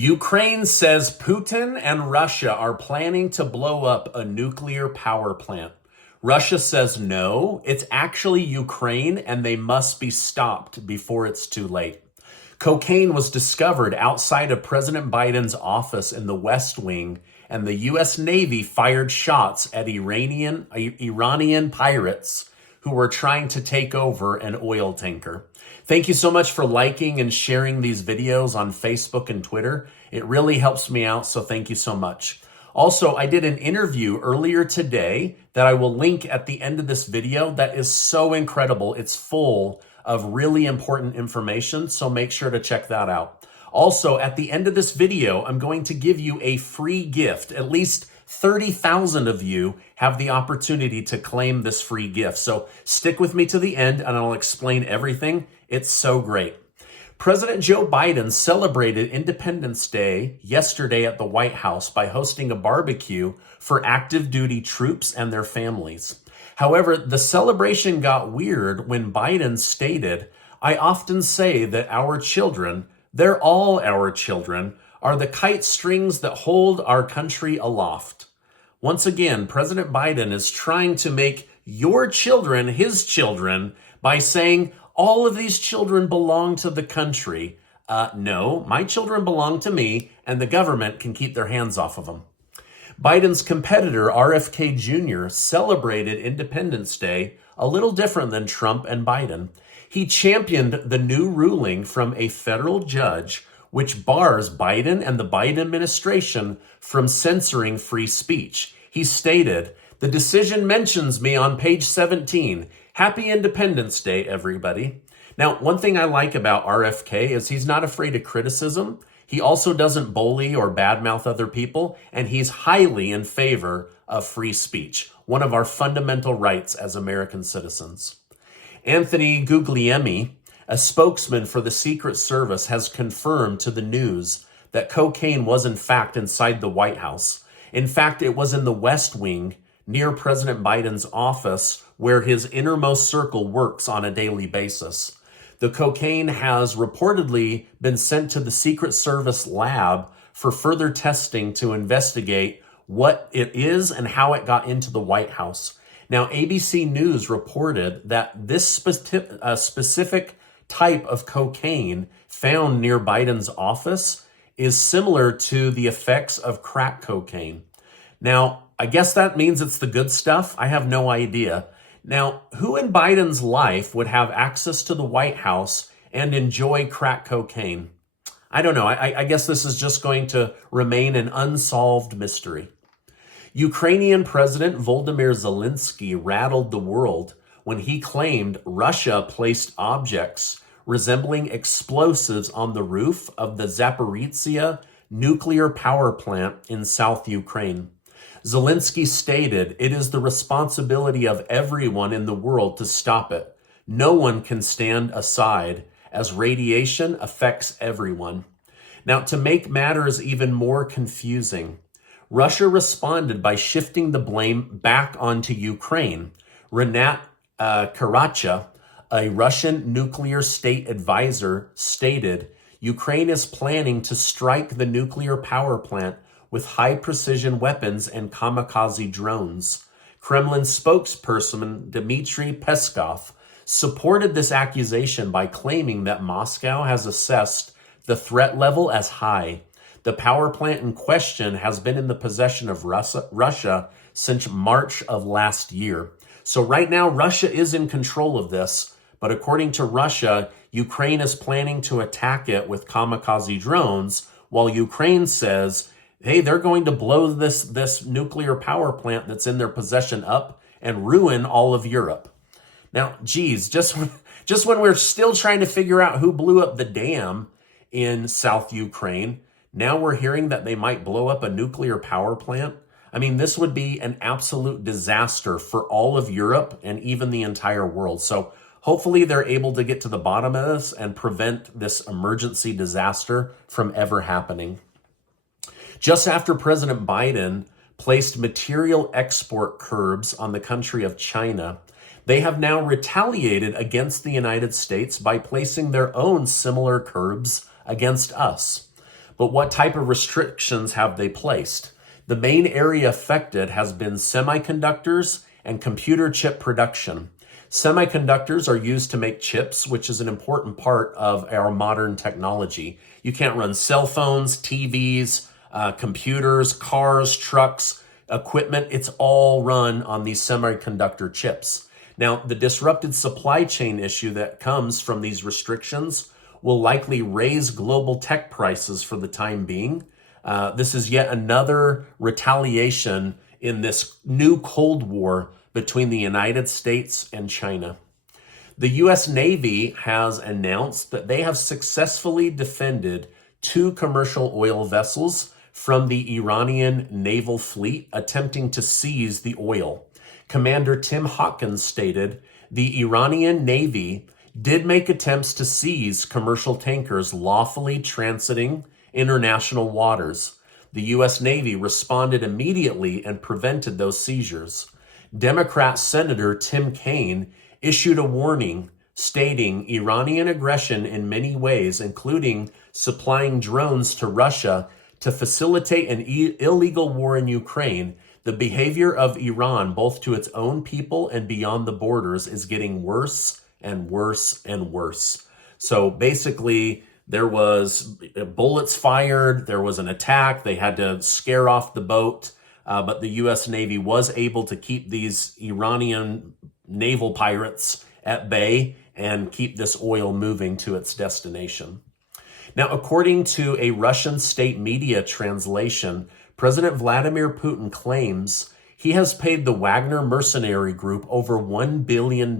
Ukraine says Putin and Russia are planning to blow up a nuclear power plant. Russia says no, it's actually Ukraine and they must be stopped before it's too late. Cocaine was discovered outside of President Biden's office in the West Wing, and the U.S. Navy fired shots at Iranian pirates who were trying to take over an oil tanker. Thank you so much for liking and sharing these videos on Facebook and Twitter. It really helps me out, so thank you so much. Also, I did an interview earlier today that I will link at the end of this video that is so incredible. It's full of really important information, so make sure to check that out. Also, at the end of this video, I'm going to give you a free gift. At least 30,000 of you have the opportunity to claim this free gift. So stick with me to the end and I'll explain everything. It's so great. President Joe Biden celebrated Independence Day yesterday at the White House by hosting a barbecue for active duty troops and their families. However, the celebration got weird when Biden stated, "I often say that our children, they're all our children, are the kite strings that hold our country aloft." Once again, President Biden is trying to make your children his children by saying all of these children belong to the country. No, my children belong to me and the government can keep their hands off of them. Biden's competitor, RFK Jr., celebrated Independence Day a little different than Trump and Biden. He championed the new ruling from a federal judge which bars Biden and the Biden administration from censoring free speech. He stated, "The decision mentions me on page 17. Happy Independence Day, everybody." Now, one thing I like about RFK is he's not afraid of criticism. He also doesn't bully or badmouth other people, and he's highly in favor of free speech, one of our fundamental rights as American citizens. Anthony Guglielmi, a spokesman for the Secret Service, has confirmed to the news that cocaine was in fact inside the White House. In fact, it was in the West Wing near President Biden's office where his innermost circle works on a daily basis. The cocaine has reportedly been sent to the Secret Service lab for further testing to investigate what it is and how it got into the White House. Now, ABC News reported that this specific type of cocaine found near Biden's office is similar to the effects of crack cocaine. Now, I guess that means it's the good stuff. I have no idea. Now, who in Biden's life would have access to the White House and enjoy crack cocaine? I don't know. I guess this is just going to remain an unsolved mystery. Ukrainian President Volodymyr Zelensky rattled the world when he claimed Russia placed objects resembling explosives on the roof of the Zaporizhzhia nuclear power plant in South Ukraine. Zelensky stated, "It is the responsibility of everyone in the world to stop it. No one can stand aside, as radiation affects everyone." Now, to make matters even more confusing, Russia responded by shifting the blame back onto Ukraine. Renat Karacha, a Russian nuclear state advisor, stated, "Ukraine is planning to strike the nuclear power plant with high-precision weapons and kamikaze drones." Kremlin spokesperson Dmitry Peskov supported this accusation by claiming that Moscow has assessed the threat level as high. The power plant in question has been in the possession of Russia since March of last year. So right now, Russia is in control of this, but according to Russia, Ukraine is planning to attack it with kamikaze drones, while Ukraine says, hey, they're going to blow this nuclear power plant that's in their possession up and ruin all of Europe. Now, geez, just when we're still trying to figure out who blew up the dam in South Ukraine, now we're hearing that they might blow up a nuclear power plant. I mean, this would be an absolute disaster for all of Europe and even the entire world. So hopefully they're able to get to the bottom of this and prevent this emergency disaster from ever happening. Just after President Biden placed material export curbs on the country of China, they have now retaliated against the United States by placing their own similar curbs against us. But what type of restrictions have they placed? The main area affected has been semiconductors and computer chip production. Semiconductors are used to make chips, which is an important part of our modern technology. You can't run cell phones, TVs, computers, cars, trucks, equipment. It's all run on these semiconductor chips. Now, the disrupted supply chain issue that comes from these restrictions will likely raise global tech prices for the time being. This is yet another retaliation in this new Cold War between the United States and China. The U.S. Navy has announced that they have successfully defended 2 commercial oil vessels from the Iranian naval fleet attempting to seize the oil. Commander Tim Hawkins stated, "The Iranian Navy did make attempts to seize commercial tankers lawfully transiting international waters. The U.S. Navy responded immediately and prevented those seizures." Democrat Senator Tim Kaine issued a warning stating Iranian aggression in many ways, including supplying drones to Russia to facilitate an illegal war in Ukraine. The behavior of Iran, both to its own people and beyond the borders, is getting worse and worse and worse. So basically, there was bullets fired, there was an attack, they had to scare off the boat, but the U.S. Navy was able to keep these Iranian naval pirates at bay and keep this oil moving to its destination. Now, according to a Russian state media translation, President Vladimir Putin claims he has paid the Wagner mercenary group over $1 billion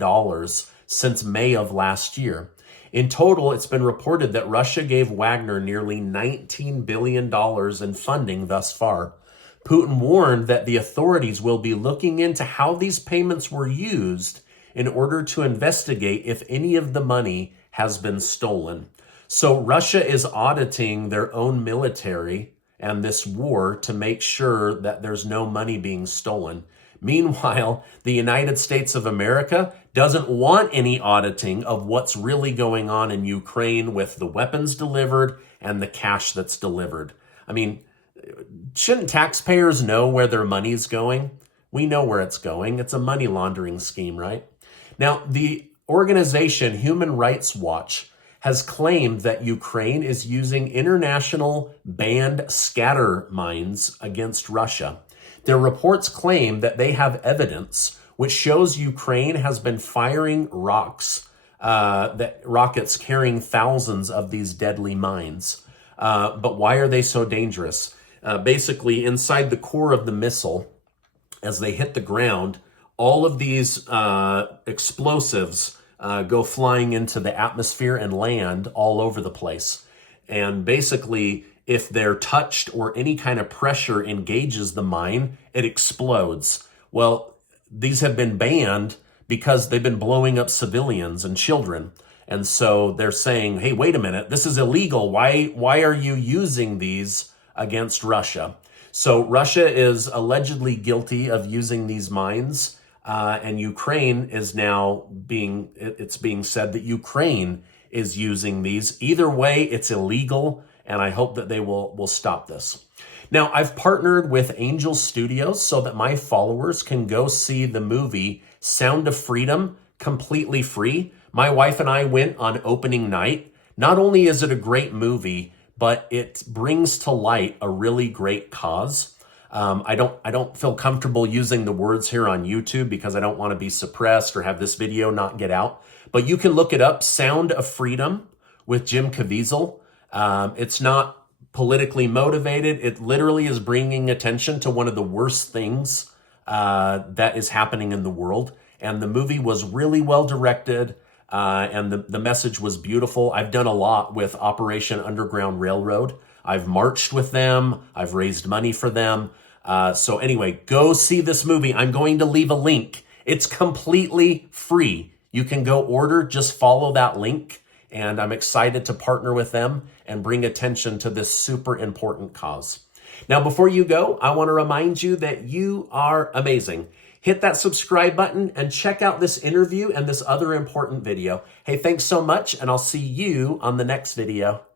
since May of last year. In total, it's been reported that Russia gave Wagner nearly $19 billion in funding thus far. Putin warned that the authorities will be looking into how these payments were used in order to investigate if any of the money has been stolen. So Russia is auditing their own military and this war to make sure that there's no money being stolen. Meanwhile, the United States of America doesn't want any auditing of what's really going on in Ukraine with the weapons delivered and the cash that's delivered. I mean, shouldn't taxpayers know where their money's going? We know where it's going. It's a money laundering scheme, right? Now, the organization Human Rights Watch has claimed that Ukraine is using international banned scatter mines against Russia. Their reports claim that they have evidence which shows Ukraine has been firing rockets carrying thousands of these deadly mines. But why are they so dangerous? Basically, inside the core of the missile, as they hit the ground, all of these explosives go flying into the atmosphere and land all over the place. And basically, if they're touched or any kind of pressure engages the mine, it explodes. Well, these have been banned because they've been blowing up civilians and children. And so they're saying, hey, wait a minute, this is illegal. Why are you using these against Russia? So Russia is allegedly guilty of using these mines. And Ukraine is now being said that Ukraine is using these. Either way, it's illegal, and I hope that they will stop this. Now, I've partnered with Angel Studios so that my followers can go see the movie Sound of Freedom completely free. My wife and I went on opening night. Not only is it a great movie, but it brings to light a really great cause. I don't feel comfortable using the words here on YouTube because I don't want to be suppressed or have this video not get out. But you can look it up, Sound of Freedom with Jim Caviezel. It's not politically motivated. It literally is bringing attention to one of the worst things that is happening in the world. And the movie was really well directed, and the message was beautiful. I've done a lot with Operation Underground Railroad. I've marched with them. I've raised money for them. So anyway, go see this movie. I'm going to leave a link. It's completely free. You can go order, just follow that link. And I'm excited to partner with them and bring attention to this super important cause. Now, before you go, I want to remind you that you are amazing. Hit that subscribe button and check out this interview and this other important video. Hey, thanks so much, and I'll see you on the next video.